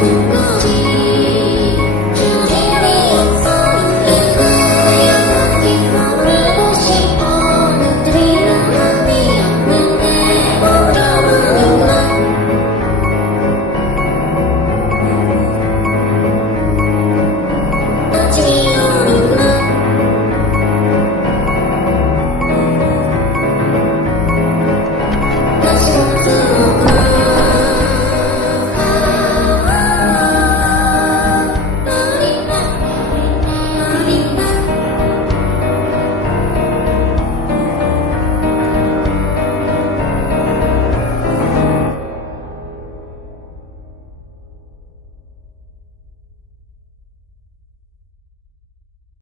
To